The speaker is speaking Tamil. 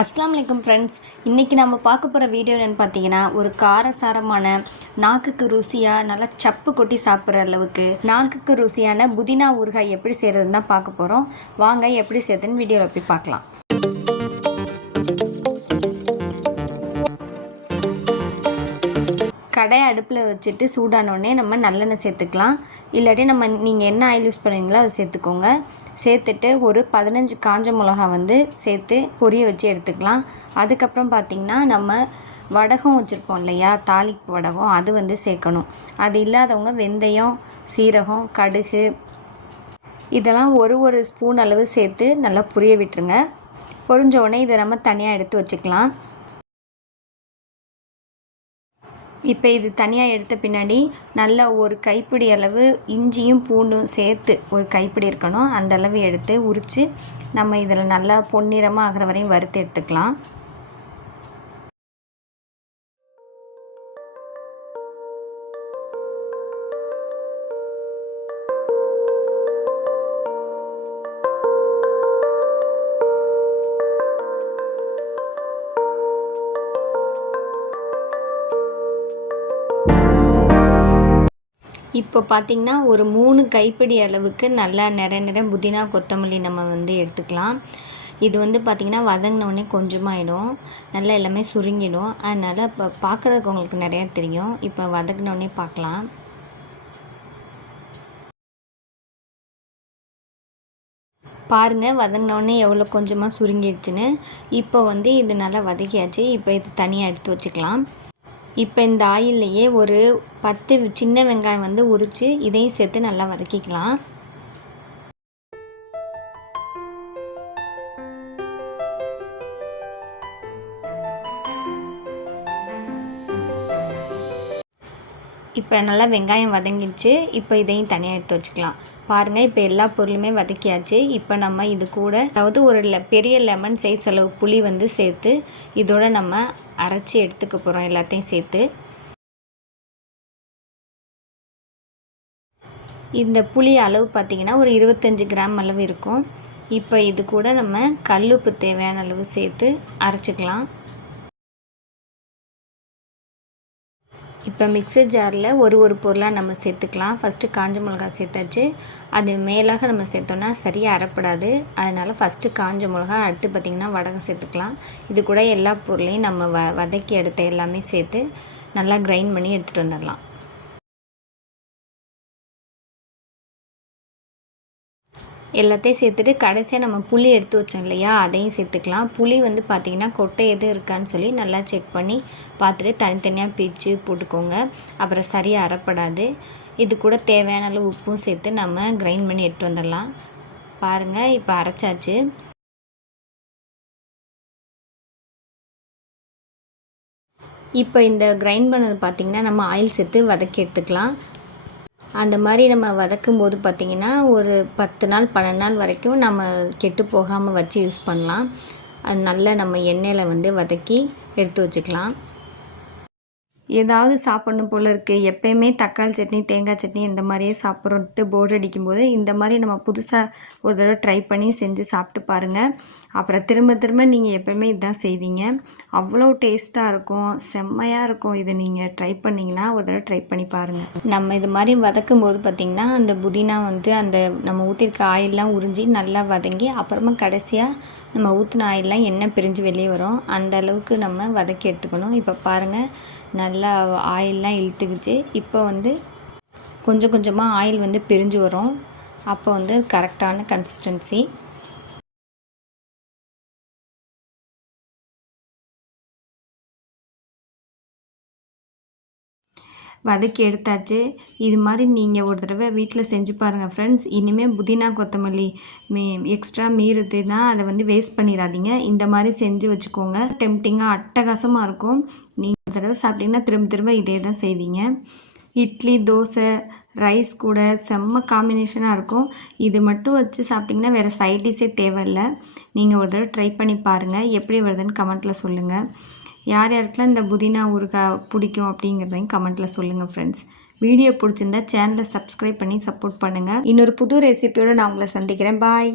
அஸ்ஸலாமு அலைக்கும் ஃப்ரெண்ட்ஸ். இன்றைக்கி நம்ம பார்க்க போகிற வீடியோ என்னென்னு பார்த்தீங்கன்னா, ஒரு காரசாரமான நாக்குக்கு ருசியாக நல்லா சப்பு கொட்டி சாப்பிட்ற அளவுக்கு நாக்குக்கு ருசியான புதினா ஊறுகாய் எப்படி செய்கிறதுன்னு தான் பார்க்க போகிறோம். வாங்க எப்படி செய்கிறதுன்னு வீடியோவில் போய் பார்க்கலாம். கடாயை அடுப்பில் வச்சுட்டு சூடானோடனே நம்ம நல்லெண்ணெய் சேர்த்துக்கலாம். இல்லாட்டி நீங்கள் என்ன ஆயில் யூஸ் பண்ணுவீங்களோ அதை சேர்த்துக்கோங்க. சேர்த்துட்டு ஒரு 15 காஞ்ச மிளகா சேர்த்து பொரிய வச்சு எடுத்துக்கலாம். அதுக்கப்புறம் பார்த்திங்கன்னா நம்ம வடகம் வச்சுருப்போம் இல்லையா, தாளிப்பு வடகம், அது சேர்க்கணும். அது இல்லாதவங்க வெந்தயம், சீரகம், கடுகு இதெல்லாம் ஒரு ஸ்பூன் அளவு சேர்த்து நல்லா புரிய விட்டுருங்க. பொரிஞ்சோடனே இதை நம்ம தனியாக எடுத்து வச்சுக்கலாம். இப்போ இது தனியாக எடுத்த பின்னாடி நல்லா ஒரு கைப்பிடி அளவு இஞ்சியும் பூண்டும் சேர்த்து ஒரு கைப்பிடி இருக்கணும், அந்த அளவு எடுத்து உரித்து நம்ம இதில் நல்லா பொன்னிறமாக ஆகிற வரையும் வறுத்து எடுத்துக்கலாம். இப்போ பார்த்திங்கன்னா ஒரு 3 கைப்பிடி அளவுக்கு நல்லா நிற புதினா கொத்தமல்லி நம்ம எடுத்துக்கலாம். இது பார்த்திங்கன்னா வதங்கினோடனே கொஞ்சமாகிடும், நல்லா எல்லாமே சுருங்கிடும். அதனால் இப்போ பார்க்குறதுக்கு உங்களுக்கு நிறையா தெரியும். இப்போ வதங்கினோடனே பார்க்கலாம். பாருங்கள், வதங்கினோடனே எவ்வளோ கொஞ்சமாக சுருங்கிடுச்சுன்னு. இப்போ இது நல்லா வதக்கியாச்சு. இப்போ இது தனியாக எடுத்து வச்சுக்கலாம். இப்போ இந்த ஆயில்லையே ஒரு 10 சின்ன வெங்காயம் உரித்து இதையும் சேர்த்து நல்லா வதக்கிக்கலாம். இப்போ நல்லா வெங்காயம் வதங்கிடுச்சு. இப்போ இதையும் தனியாக எடுத்து வச்சுக்கலாம். பாருங்கள், இப்போ எல்லா பொருளுமே வதக்கியாச்சு. இப்போ நம்ம இது கூட அதாவது ஒரு பெரிய லெமன் சைஸ் அளவு புளி சேர்த்து இதோட நம்ம அரைச்சி எடுத்துக்க போகிறோம். எல்லாத்தையும் சேர்த்து இந்த புளி அளவு பார்த்திங்கன்னா ஒரு 25 கிராம் அளவு இருக்கும். இப்போ இது கூட நம்ம கல்லுப்பு தேவையான அளவு சேர்த்து அரைச்சிக்கலாம். இப்போ மிக்சர் ஜாரில் ஒரு பொருளாக நம்ம சேர்த்துக்கலாம். ஃபஸ்ட்டு காஞ்ச மிளகா சேர்த்தாச்சு. அது மேலாக நம்ம சேர்த்தோன்னா சரியாக அரைப்படாது. அதனால் ஃபஸ்ட்டு காஞ்ச மிளகா, அடுத்து பார்த்திங்கன்னா வடகம் சேர்த்துக்கலாம். இது கூட எல்லா பொருளையும் நம்ம வதக்கி எடுத்த எல்லாமே சேர்த்து நல்லா கிரைண்ட் பண்ணி எடுத்துகிட்டு வந்துடலாம். எல்லாத்தையும் சேர்த்துட்டு கடைசியாக நம்ம புளி எடுத்து வச்சோம் இல்லையா, அதையும் சேர்த்துக்கலாம். புளி பார்த்திங்கன்னா கொட்டை எது இருக்கான்னு சொல்லி நல்லா செக் பண்ணி பார்த்துட்டு தனித்தனியாக பிரித்து போட்டுக்கோங்க. அப்புறம் சரியாக அரைப்படாது. இது கூட தேவையான அளவு உப்பும் சேர்த்து நம்ம கிரைண்ட் பண்ணி எடுத்து வந்துடலாம். பாருங்கள், இப்போ அரைச்சாச்சு. இப்போ இந்த கிரைண்ட் பண்ணது பார்த்திங்கன்னா நம்ம ஆயில் சேர்த்து வதக்கி எடுத்துக்கலாம். அந்த மாதிரி நம்ம வதக்கும்போது பார்த்திங்கன்னா ஒரு 10 நாள் 12 நாள் வரைக்கும் நம்ம கெட்டு போகாமல் வச்சு யூஸ் பண்ணலாம். அது நல்லா நம்ம எண்ணெயில் வதக்கி எடுத்து வச்சுக்கலாம். ஏதாவது சாப்பிட்ணும் போல் இருக்குது, எப்போயுமே தக்காளி சட்னி, தேங்காய் சட்னி இந்த மாதிரியே சாப்பிட்றோன்ட்டு போர் அடிக்கும்போது இந்த மாதிரி நம்ம புதுசாக ஒரு தடவை ட்ரை பண்ணி செஞ்சு சாப்பிட்டு பாருங்கள். அப்புறம் திரும்ப நீங்கள் எப்போயுமே இதுதான் செய்வீங்க. அவ்வளோ டேஸ்ட்டாக இருக்கும், செம்மையாக இருக்கும். இதை நீங்கள் ட்ரை பண்ணிங்கன்னா ஒரு தடவை ட்ரை பண்ணி பாருங்கள். நம்ம இது மாதிரி வதக்கும் போது பார்த்திங்கன்னா அந்த புதினா அந்த நம்ம ஊற்றிருக்க ஆயிலெலாம் உறிஞ்சி நல்லா வதங்கி அப்புறமா கடைசியாக நம்ம ஊற்றின ஆயிலெலாம் எண்ணெய் பிரிஞ்சு வெளியே வரும். அந்த அளவுக்கு நம்ம வதக்கி எடுத்துக்கணும். இப்போ பாருங்கள், நல்லா ஆயிலெலாம் இழுத்துக்குச்சு. இப்போ கொஞ்சம் கொஞ்சமாக ஆயில் பிரிஞ்சு வரும். அப்போ கரெக்டான கன்சிஸ்டன்சி. வதக்கி எடுத்தாச்சு. இது மாதிரி நீங்கள் ஒரு தடவை வீட்டில் செஞ்சு பாருங்கள் ஃப்ரெண்ட்ஸ். இனிமேல் புதினா கொத்தமல்லி எக்ஸ்ட்ரா மீறுதுன்னா அதை வேஸ்ட் பண்ணிடாதீங்க. இந்த மாதிரி செஞ்சு வச்சுக்கோங்க. டெம்டிங்காக அட்டகாசமாக இருக்கும். நீங்கள் ஒரு தடவை சாப்பிட்டிங்கன்னா திரும்ப இதே தான் செய்வீங்க. இட்லி, தோசை, ரைஸ் கூட செம்ம காம்பினேஷனாக இருக்கும். இது மட்டும் வச்சு சாப்பிட்டிங்கன்னா வேறு சைட் டிஷ்ஷே தேவையில்லை. நீங்கள் ஒரு தடவை ட்ரை பண்ணி பாருங்கள். எப்படி வருதுன்னு கமெண்ட்டில் சொல்லுங்கள். யார் யாருக்கெல்லாம் இந்த புதினா ஊறுகாய் பிடிக்கும் அப்படிங்கிறதையும் கமெண்ட்டில் சொல்லுங்கள் ஃப்ரெண்ட்ஸ். வீடியோ பிடிச்சிருந்தா சேனலை சப்ஸ்கிரைப் பண்ணி சப்போர்ட் பண்ணுங்கள். இன்னொரு புது ரெசிபியோடு நான் உங்களை சந்திக்கிறேன். பாய்.